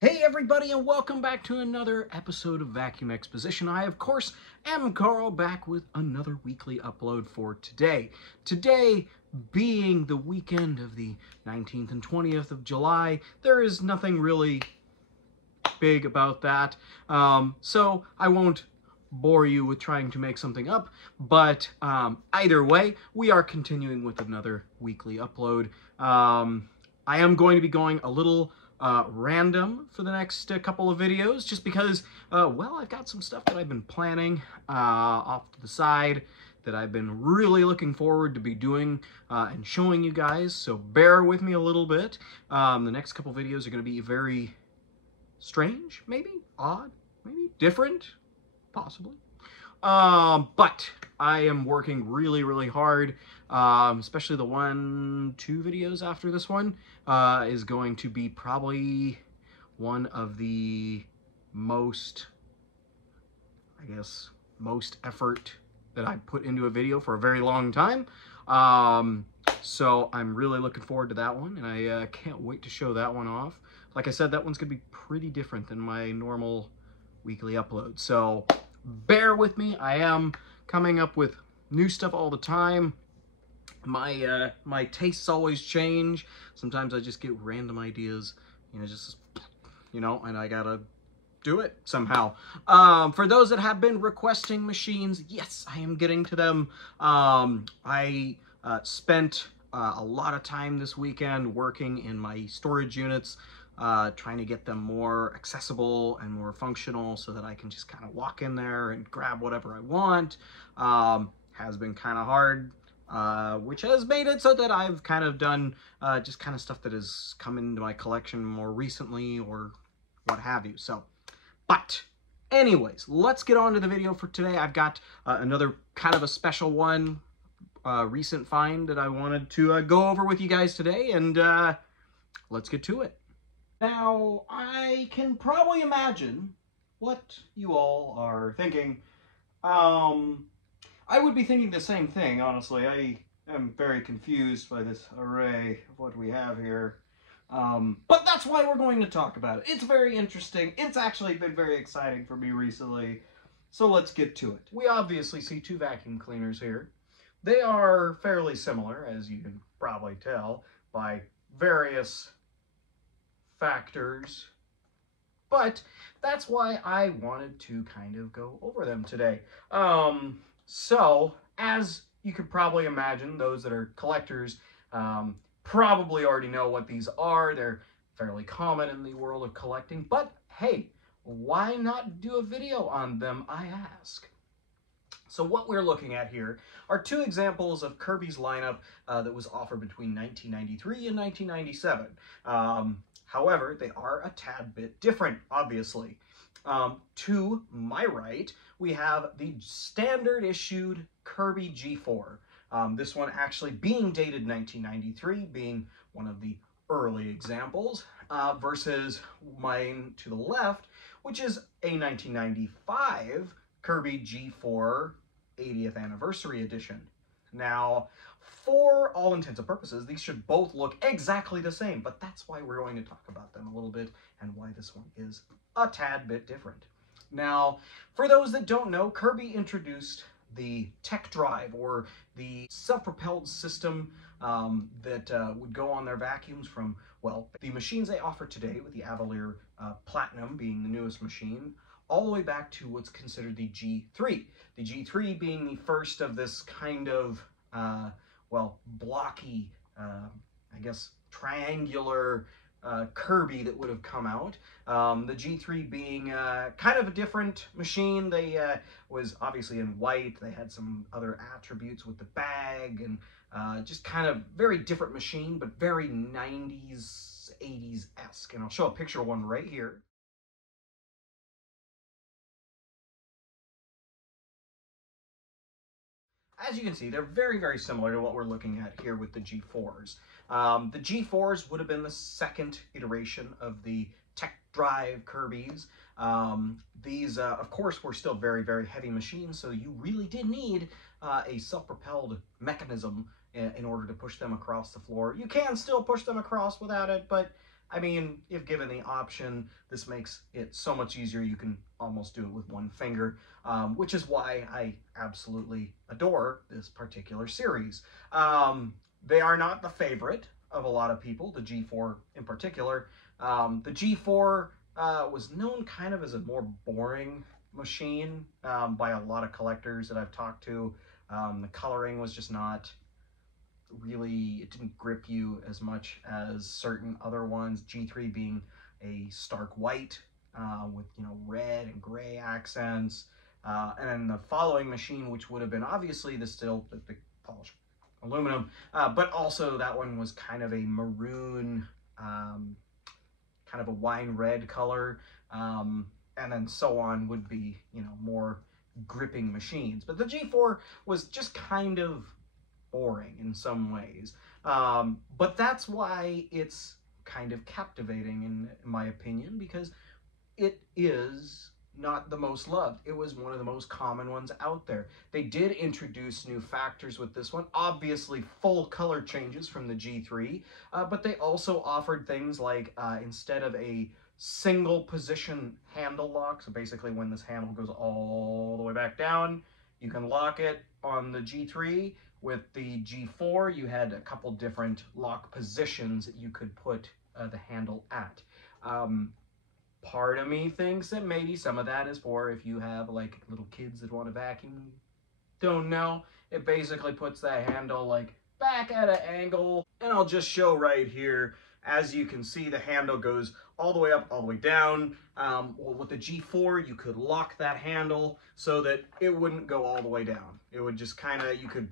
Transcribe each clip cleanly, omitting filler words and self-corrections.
Hey everybody, and welcome back to another episode of Vacuum Exposition. I, of course, am Carl, back with another weekly upload for today. Today being the weekend of the 19th and 20th of July, there is nothing really big about that, so I won't bore you with trying to make something up, but either way, we are continuing with another weekly upload. I am going to be going a little random for the next couple of videos, just because, well, I've got some stuff that I've been planning off to the side that I've been really looking forward to be doing and showing you guys, so bear with me a little bit. The next couple videos are going to be very strange, maybe, odd, maybe, different, possibly. But I am working really hard, especially the 1-2 videos after this one is going to be probably one of the most, I guess, most effort that I put into a video for a very long time. So I'm really looking forward to that one, and I can't wait to show that one off. Like I said, that one's going to be pretty different than my normal weekly upload. So bear with me. I am coming up with new stuff all the time. My tastes always change. Sometimes I just get random ideas, and I gotta do it somehow. For those that have been requesting machines, yes, I am getting to them. I spent a lot of time this weekend working in my storage units, trying to get them more accessible and more functional so that I can just kind of walk in there and grab whatever I want. Has been kind of hard, which has made it so that I've kind of done just kind of stuff that has come into my collection more recently or what have you. So, but anyways, let's get on to the video for today. I've got another kind of a special one, recent find that I wanted to go over with you guys today, and let's get to it. Now, I can probably imagine what you all are thinking. I would be thinking the same thing, honestly. I am very confused by this array of what we have here. But that's why we're going to talk about it. It's very interesting. It's actually been very exciting for me recently. So let's get to it. We obviously see two vacuum cleaners here. They are fairly similar, as you can probably tell, by various factors. But that's why I wanted to kind of go over them today. So, as you could probably imagine, those that are collectors probably already know what these are. They're fairly common in the world of collecting, but hey, why not do a video on them, I ask? So what we're looking at here are two examples of Kirby's lineup that was offered between 1993 and 1997. However, they are a tad bit different, obviously. To my right, we have the standard issued Kirby G4. This one actually being dated 1993, being one of the early examples, versus mine to the left, which is a 1995 Kirby G4 80th Anniversary Edition. Now, for all intents and purposes, these should both look exactly the same, but that's why we're going to talk about them a little bit and why this one is a tad bit different. Now, for those that don't know, Kirby introduced the tech drive, or the self-propelled system that would go on their vacuums from, well, the machines they offer today, with the Avalier Platinum being the newest machine, all the way back to what's considered the G3. The G3 being the first of this kind of, well, blocky, I guess, triangular Kirby that would have come out. The G3 being kind of a different machine. They was obviously in white. They had some other attributes with the bag, and just kind of very different machine, but very 90s, 80s-esque. And I'll show a picture of one right here. As you can see, they're very similar to what we're looking at here with the G4s. The G4s would have been the second iteration of the tech drive Kirbys. These, of course, were still very heavy machines, so you really did need a self-propelled mechanism in order to push them across the floor. You can still push them across without it, but I mean, if given the option, this makes it so much easier. You can almost do it with one finger, which is why I absolutely adore this particular series. They are not the favorite of a lot of people, the G4 in particular. The G4 was known kind of as a more boring machine by a lot of collectors that I've talked to. The coloring was just not really, it didn't grip you as much as certain other ones. G3 being a stark white with red and gray accents, and then the following machine, which would have been obviously the polished aluminum, but also that one was kind of a maroon, kind of a wine red color, and then so on would be more gripping machines. But the G4 was just kind of boring in some ways. But that's why it's kind of captivating in my opinion, because it is not the most loved. It was one of the most common ones out there. They did introduce new factors with this one, obviously full color changes from the G3, but they also offered things like instead of a single position handle lock, so basically when this handle goes all the way back down, you can lock it on the G3. With the G4, you had a couple different lock positions that you could put the handle at. Part of me thinks that maybe some of that is for if you have like little kids that want to vacuum. Don't know. It basically puts that handle like back at an angle, and I'll just show right here. As you can see, the handle goes all the way up, all the way down. Well, with the G4, you could lock that handle so that it wouldn't go all the way down. It would just kind of, you could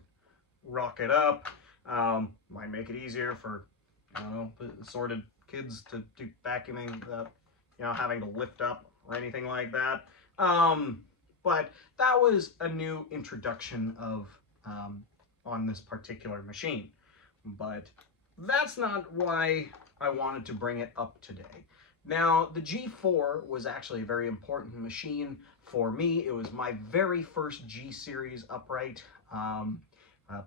rock it up. Might make it easier for, I don't know, the assorted kids to do vacuuming without, having to lift up or anything like that. But that was a new introduction of on this particular machine. But that's not why I wanted to bring it up today. Now, the G4 was actually a very important machine for me. It was my very first G series upright.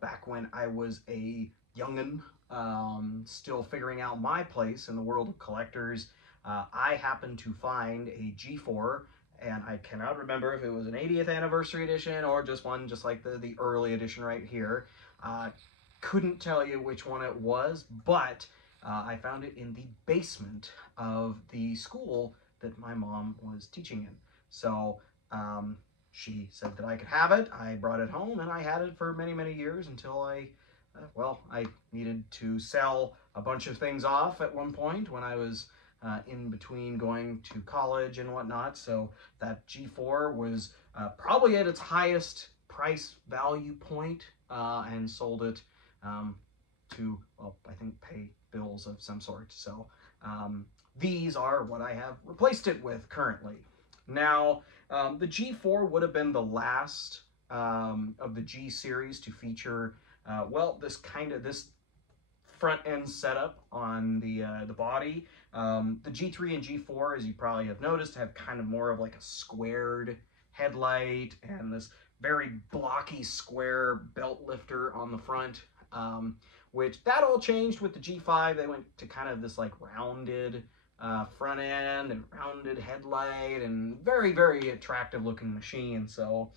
Back when I was a youngin', still figuring out my place in the world of collectors, I happened to find a G4, and I cannot remember if it was an 80th anniversary edition or just one just like the early edition right here. Couldn't tell you which one it was, but I found it in the basement of the school that my mom was teaching in. So she said that I could have it. I brought it home, and I had it for many, many years until I needed to sell a bunch of things off at one point when I was in between going to college and whatnot. So that G4 was probably at its highest price value point, and sold it to, well, I think pay bills of some sort. So these are what I have replaced it with currently. Now, the G4 would have been the last of the G series to feature, this front end setup on the body. The G3 and G4, as you probably have noticed, have kind of more of like a squared headlight and this very blocky square belt lifter on the front, which that all changed with the G5. They went to kind of this like rounded front end and rounded headlight, and very, very attractive looking machine. So,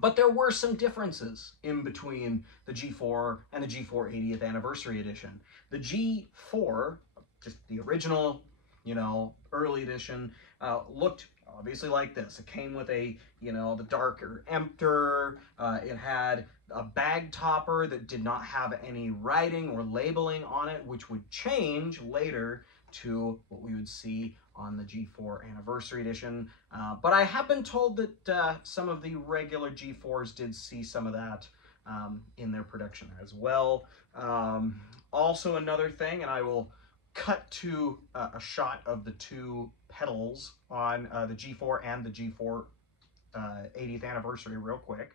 but there were some differences in between the G4 and the G4 80th anniversary edition. The G4, just the original, early edition, looked obviously like this. It came with a, the darker emptor. It had a bag topper that did not have any writing or labeling on it, which would change later to what we would see on the G4 anniversary edition. But I have been told that some of the regular G4s did see some of that in their production as well. Also another thing, and I will cut to a shot of the two pedals on the G4 and the G4 80th anniversary real quick.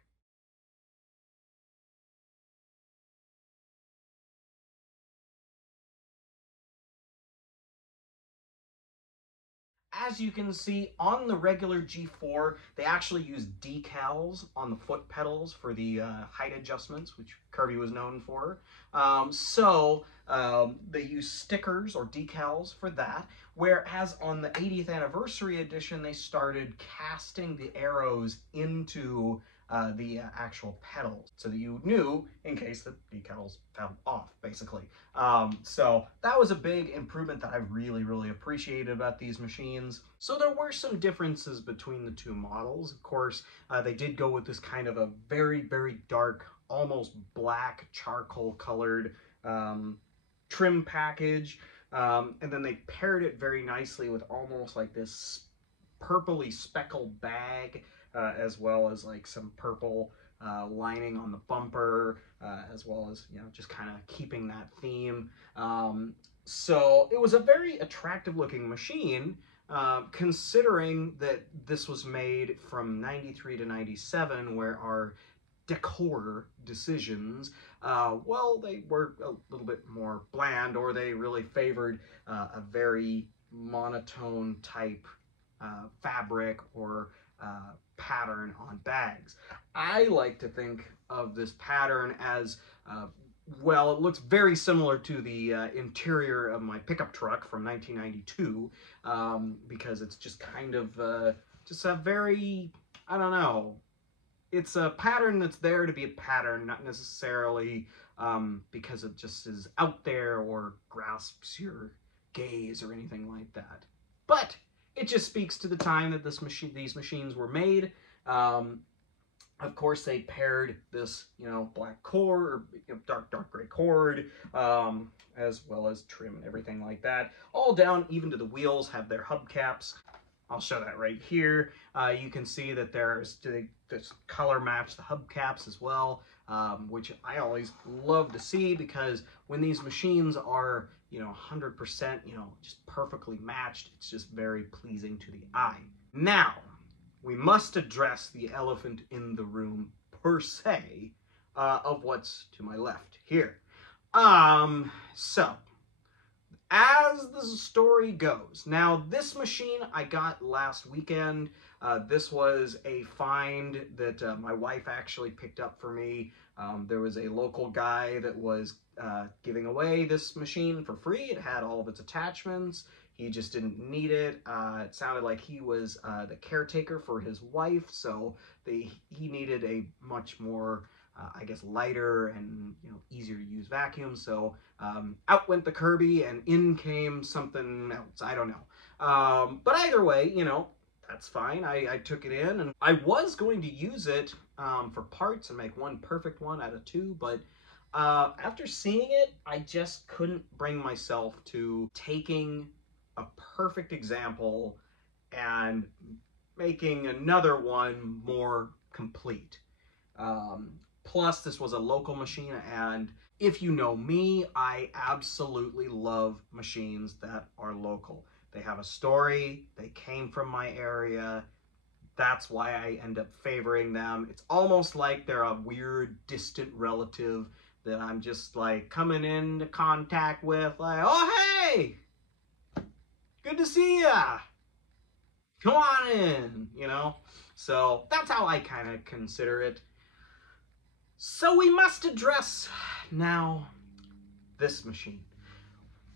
as you can see on the regular G4, they actually use decals on the foot pedals for the height adjustments, which Kirby was known for. They use stickers or decals for that, whereas on the 80th anniversary edition, they started casting the arrows into the actual pedals, so that you knew in case the decals fell off, basically. So that was a big improvement that I really, really appreciated about these machines. So there were some differences between the two models. Of course, they did go with this kind of a very, very dark, almost black charcoal colored trim package. And then they paired it very nicely with almost like this purpley speckled bag, as well as like some purple lining on the bumper, as well as, you know, just kind of keeping that theme. So it was a very attractive looking machine, considering that this was made from 93 to 97, where our decor decisions, well, they were a little bit more bland, or they really favored a very monotone type fabric or pattern on bags. I like to think of this pattern as, well, it looks very similar to the interior of my pickup truck from 1992, because it's just kind of just a very, I don't know, it's a pattern that's there to be a pattern, not necessarily because it just is out there or grasps your gaze or anything like that. But it just speaks to the time that these machines were made. Of course, they paired this, you know, black cord, or, you know, dark gray cord, as well as trim and everything like that. All down, even to the wheels, have their hubcaps. I'll show that right here. You can see that there's color match the hubcaps as well, which I always love to see, because when these machines are, you know, 100%, you know, just perfectly matched, it's just very pleasing to the eye. Now, we must address the elephant in the room, per se, of what's to my left here. So, as the story goes, now this machine I got last weekend. This was a find that my wife actually picked up for me. There was a local guy that was giving away this machine for free. It had all of its attachments. He just didn't need it. It sounded like he was the caretaker for his wife, so he needed a much more, I guess, lighter and, you know, easier to use vacuum. So out went the Kirby and in came something else. I don't know. But either way, you know, that's fine. I took it in, and I was going to use it for parts and make one perfect one out of two, but after seeing it, I just couldn't bring myself to taking a perfect example and making another one more complete. Plus, this was a local machine, and if you know me, I absolutely love machines that are local. They have a story, they came from my area, that's why I end up favoring them. It's almost like they're a weird, distant relative that I'm just like coming into contact with, like, oh, hey! Good to see ya! Come on in, you know? So that's how I kind of consider it. So we must address now this machine.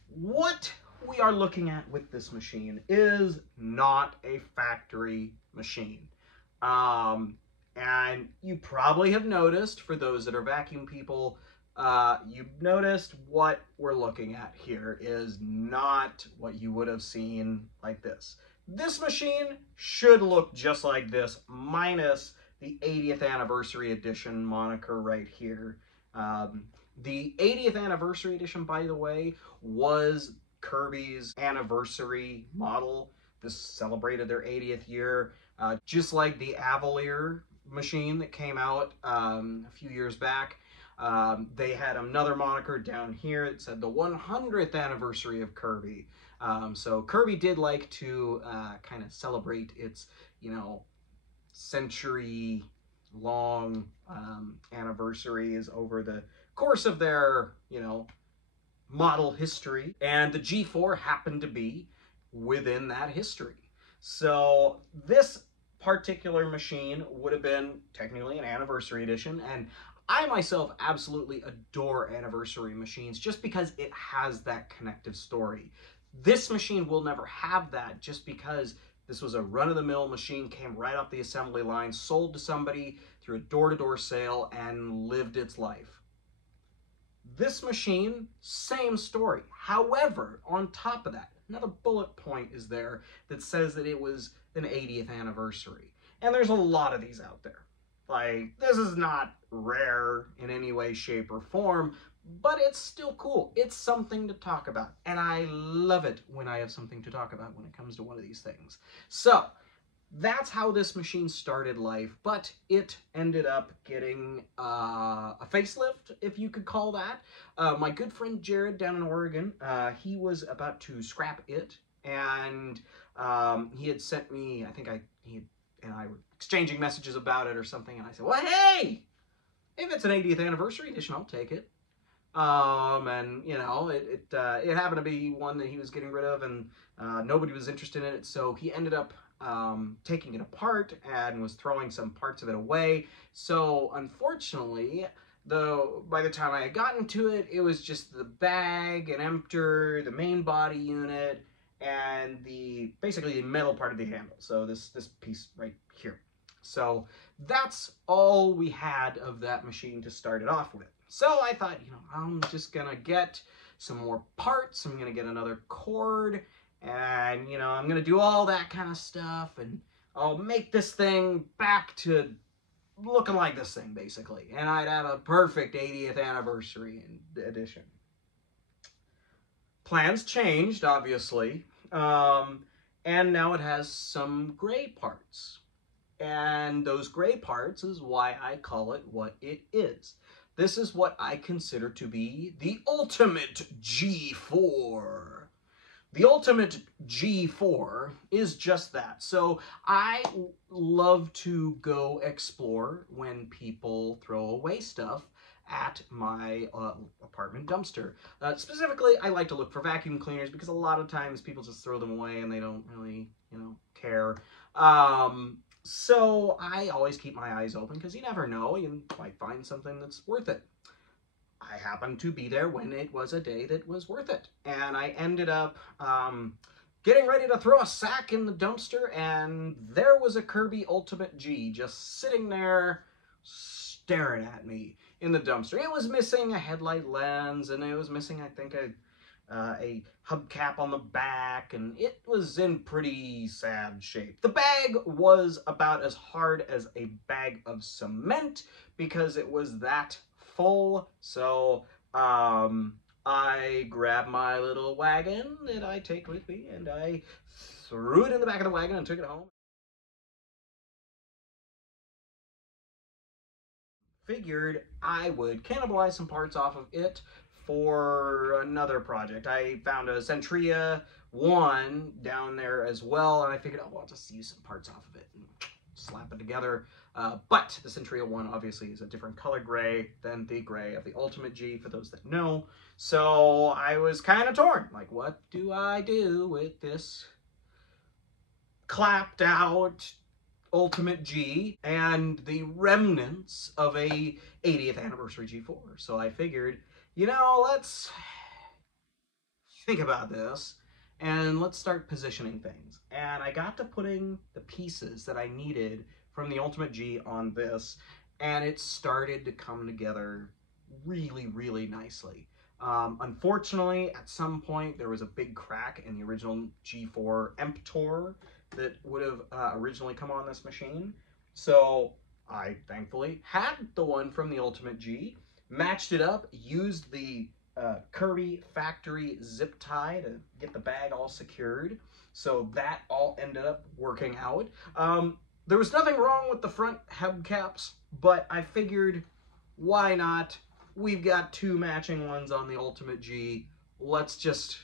What we are looking at with this machine is not a factory machine. And you probably have noticed, for those that are vacuum people, you've noticed what we're looking at here is not what you would have seen like this. This machine should look just like this, minus the 80th anniversary edition moniker right here. The 80th anniversary edition, by the way, was Kirby's anniversary model. This celebrated their 80th year, just like the Avalier machine that came out a few years back. They had another moniker down here. It said the 100th anniversary of Kirby. So Kirby did like to kind of celebrate its, you know, century-long anniversaries over the course of their, you know, model history. And the G4 happened to be within that history. So this particular machine would have been technically an anniversary edition, and I myself absolutely adore anniversary machines just because it has that connective story. This machine will never have that just because this was a run-of-the-mill machine, came right off the assembly line, sold to somebody through a door-to-door sale, and lived its life. This machine, same story. However, on top of that, another bullet point is there that says that it was an 80th anniversary. And there's a lot of these out there. Like, this is not rare in any way, shape, or form, but it's still cool. It's something to talk about. And I love it when I have something to talk about when it comes to one of these things. So, that's how this machine started life, but it ended up getting a facelift, if you could call that. My good friend Jared down in Oregon, he was about to scrap it, and he had sent me, I think he and I were exchanging messages about it or something, and I said, well, hey, if it's an 80th anniversary edition, I'll take it. And you know, it happened to be one that he was getting rid of, and nobody was interested in it, so he ended up taking it apart and was throwing some parts of it away. So unfortunately, though, by the time I had gotten to it, it was just the bag, an emptor, the main body unit, and basically the metal part of the handle. So this piece right here. So that's all we had of that machine to start it off with. So I thought, you know, I'm just gonna get some more parts. I'm gonna get another cord, and you know, I'm gonna do all that kind of stuff, and I'll make this thing back to looking like this thing, basically. And I'd have a perfect 80th anniversary edition. Plans changed, obviously, and now it has some gray parts. And those gray parts is why I call it what it is. This is what I consider to be the ultimate G4. The ultimate G4 is just that. So I love to go explore when people throw away stuff at my apartment dumpster. Specifically, I like to look for vacuum cleaners because a lot of times people just throw them away and they don't really, you know, care. So I always keep my eyes open because you never know, you might find something that's worth it. I happened to be there when it was a day that was worth it. And I ended up getting ready to throw a sack in the dumpster, and there was a Kirby Ultimate G just sitting there staring at me in the dumpster. It was missing a headlight lens, and it was missing, I think, a hubcap on the back, and it was in pretty sad shape. The bag was about as hard as a bag of cement because it was that full. So I grabbed my little wagon that I take with me, and I threw it in the back of the wagon and took it home. Figured I would cannibalize some parts off of it for another project. I found a Centria 1 down there as well, and I figured, oh, I'll just use some parts off of it and slap it together. But the Centria 1 obviously is a different color gray than the gray of the Ultimate G, for those that know. So I was kind of torn. Like, what do I do with this clapped out Ultimate G and the remnants of a 80th anniversary G4? So I figured, you know, let's think about this and let's start positioning things. And I got to putting the pieces that I needed from the Ultimate G on this, and it started to come together really, really nicely. Unfortunately, at some point, there was a big crack in the original G4 emptor that would have originally come on this machine. So I thankfully had the one from the Ultimate G, matched it up, used the Kirby factory zip tie to get the bag all secured. So that all ended up working out. There was nothing wrong with the front hubcaps, but I figured, why not? We've got two matching ones on the Ultimate G. Let's just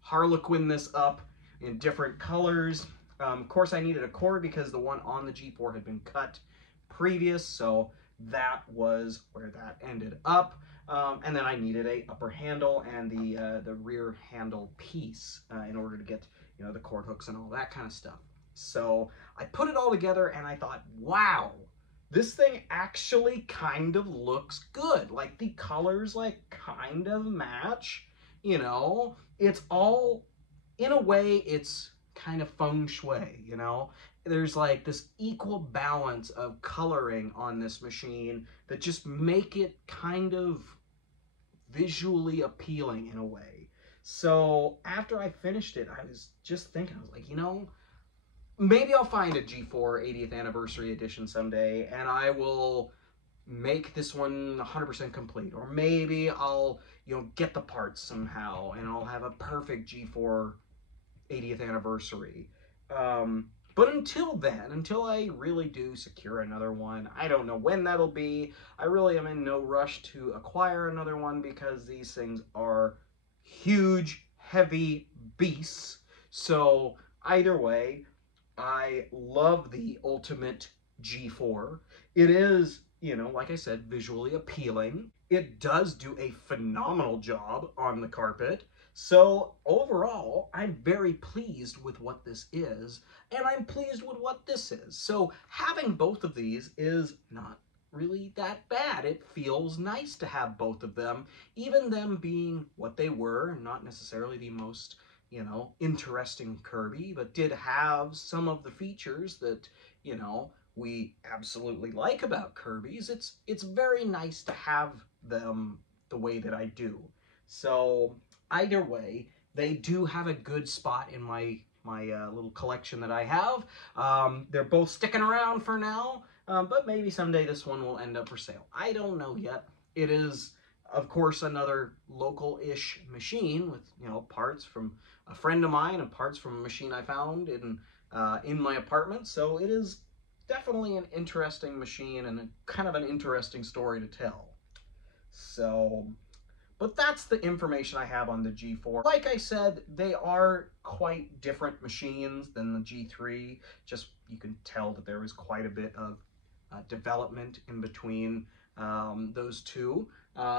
harlequin this up in different colors. Of course, I needed a cord because the one on the G4 had been cut previous, so that was where that ended up. And then I needed a upper handle and the rear handle piece in order to get you know, the cord hooks and all that kind of stuff. So I put it all together and I thought, wow, this thing actually kind of looks good. Like the colors like kind of match, you know, it's all, in a way, it's kind of feng shui, you know? There's like this equal balance of coloring on this machine that just make it kind of visually appealing in a way. So after I finished it, I was just thinking, I was like, you know, maybe I'll find a G4 80th anniversary edition someday and I will make this one 100% complete. Or maybe I'll, you know, get the parts somehow and I'll have a perfect G4 80th anniversary. But until then, until I really do secure another one, I don't know when that'll be. I really am in no rush to acquire another one because these things are huge, heavy beasts. So either way, I love the Ultimate G4. It is, you know, like I said, visually appealing. It does do a phenomenal job on the carpet. So overall, I'm very pleased with what this is, and I'm pleased with what this is. So having both of these is not really that bad. It feels nice to have both of them, even them being what they were, not necessarily the most, you know, interesting Kirby, but did have some of the features that, you know, we absolutely like about Kirby's. It's very nice to have them the way that I do. So either way, they do have a good spot in my little collection that I have. They're both sticking around for now, but maybe someday this one will end up for sale. I don't know yet. It is, of course, another local-ish machine with, you know, parts from a friend of mine and parts from a machine I found in my apartment. So it is definitely an interesting machine and a kind of an interesting story to tell. So, but that's the information I have on the G4. Like I said, they are quite different machines than the G3. Just, you can tell that there was quite a bit of development in between those two.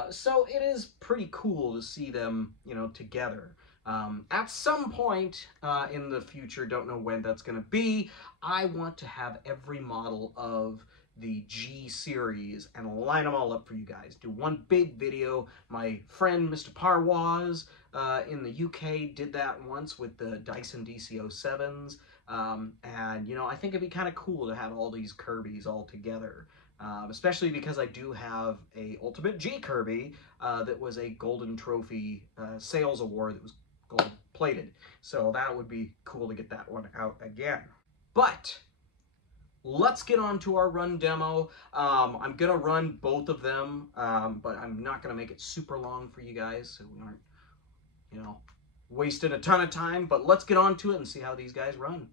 So it is pretty cool to see them, you know, together. At some point in the future, don't know when that's going to be, I want to have every model of the G series and line them all up for you guys. Do one big video. My friend Mr. Parwaz in the UK did that once with the Dyson DC-07s. And, you know, I think it'd be kind of cool to have all these Kirbys all together. Especially because I do have a Ultimate G Kirby that was a Golden Trophy sales award that was gold plated. So that would be cool to get that one out again. But let's get on to our run demo. I'm gonna run both of them, but I'm not gonna make it super long for you guys so we aren't, you know, wasting a ton of time. But let's get on to it and see how these guys run.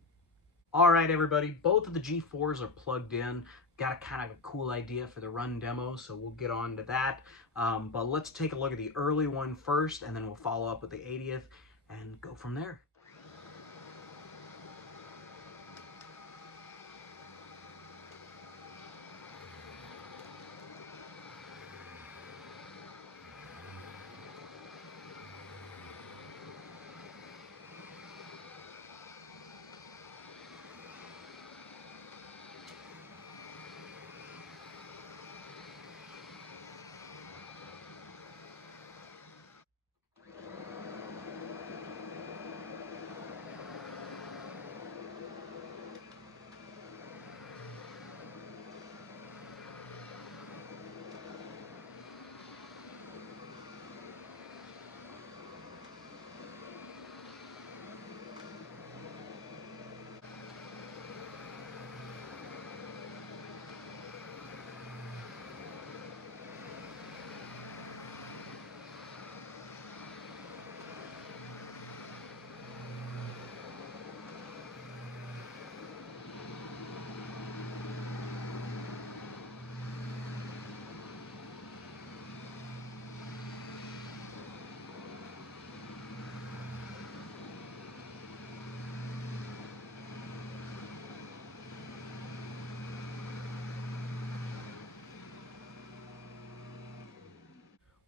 All right, everybody, both of the G4s are plugged in. Got a kind of a cool idea for the run demo, so we'll get on to that. But let's take a look at the early one first, and then we'll follow up with the 80th and go from there.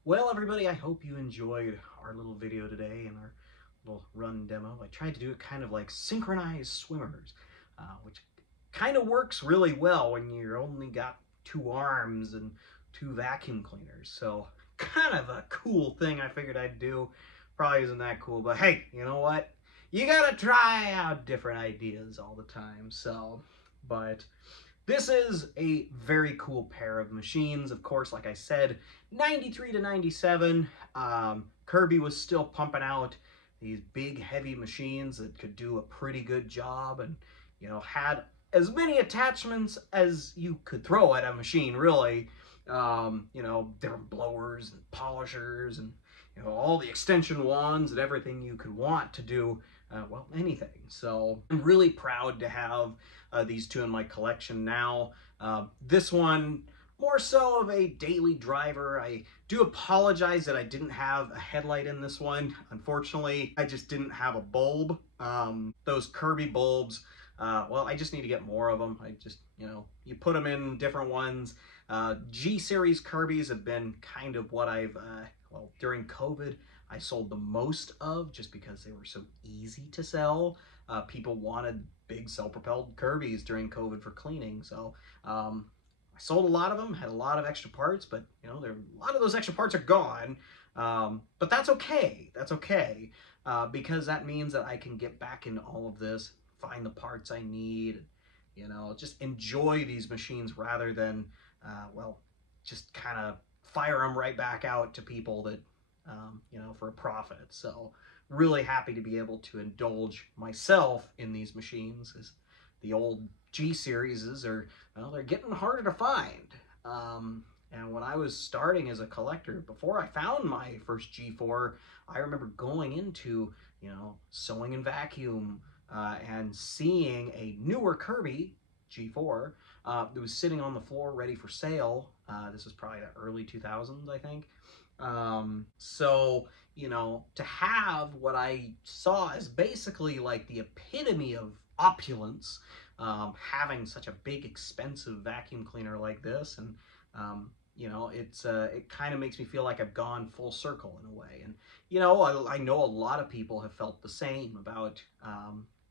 Well, everybody, I hope you enjoyed our little video today and our little run demo. I tried to do it kind of like synchronized swimmers, which kind of works really well when you're only got 2 arms and 2 vacuum cleaners. So kind of a cool thing I figured I'd do. Probably isn't that cool, but hey, you know what? You gotta try out different ideas all the time. So, but this is a very cool pair of machines. Of course, like I said, 93 to 97, Kirby was still pumping out these big, heavy machines that could do a pretty good job and, you know, had as many attachments as you could throw at a machine, really. You know, different blowers and polishers and, you know, all the extension wands and everything you could want to do, well, anything. So I'm really proud to have these 2 in my collection now. This one, more so of a daily driver. I do apologize that I didn't have a headlight in this one. Unfortunately, I just didn't have a bulb. Those Kirby bulbs, well, I just need to get more of them. I just, you know, you put them in different ones. G-series Kirbys have been kind of what I've, well, during COVID, I sold the most of just because they were so easy to sell. People wanted big self-propelled Kirbys during COVID for cleaning. So I sold a lot of them, had a lot of extra parts, but you know, a lot of those extra parts are gone. But that's okay. That's okay. Because that means that I can get back into all of this, find the parts I need, you know, just enjoy these machines rather than, well, just kind of fire them right back out to people that, you know, for a profit. So really happy to be able to indulge myself in these machines, as the old G-series are, well, they're getting harder to find. And when I was starting as a collector, before I found my first G4, I remember going into, you know, Sewing and Vacuum, and seeing a newer Kirby G4 that was sitting on the floor ready for sale. This was probably the early 2000s, I think. So, you know, to have what I saw as basically like the epitome of opulence, having such a big, expensive vacuum cleaner like this, and, you know, it kind of makes me feel like I've gone full circle in a way. And, you know, I know a lot of people have felt the same about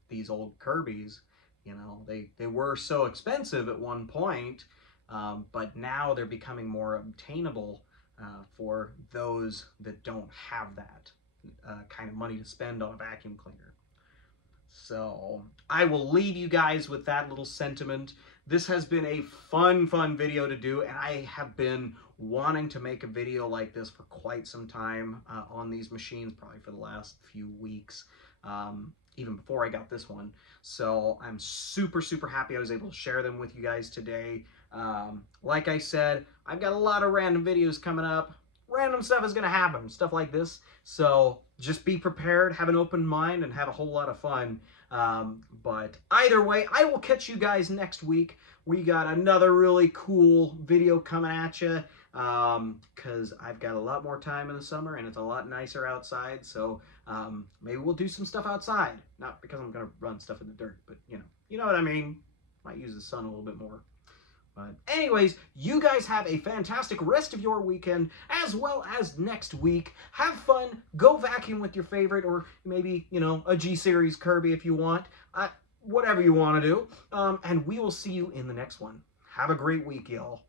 these old Kirbys. You know, they were so expensive at one point, but now they're becoming more obtainable for those that don't have that kind of money to spend on a vacuum cleaner. So I will leave you guys with that little sentiment. This has been a fun video to do, and I have been wanting to make a video like this for quite some time on these machines, probably for the last few weeks, even before I got this one. So I'm super happy I was able to share them with you guys today. Like I said, I've got a lot of random videos coming up. Random stuff is going to happen, stuff like this. So just be prepared, have an open mind, and have a whole lot of fun. But either way, I will catch you guys next week. We got another really cool video coming at you, because I've got a lot more time in the summer and it's a lot nicer outside. So maybe we'll do some stuff outside. Not because I'm going to run stuff in the dirt, but you know what I mean. Might use the sun a little bit more. But anyways, you guys have a fantastic rest of your weekend, as well as next week. Have fun, go vacuum with your favorite, or maybe, you know, a G-series Kirby if you want. Whatever you want to do. And we will see you in the next one. Have a great week, y'all.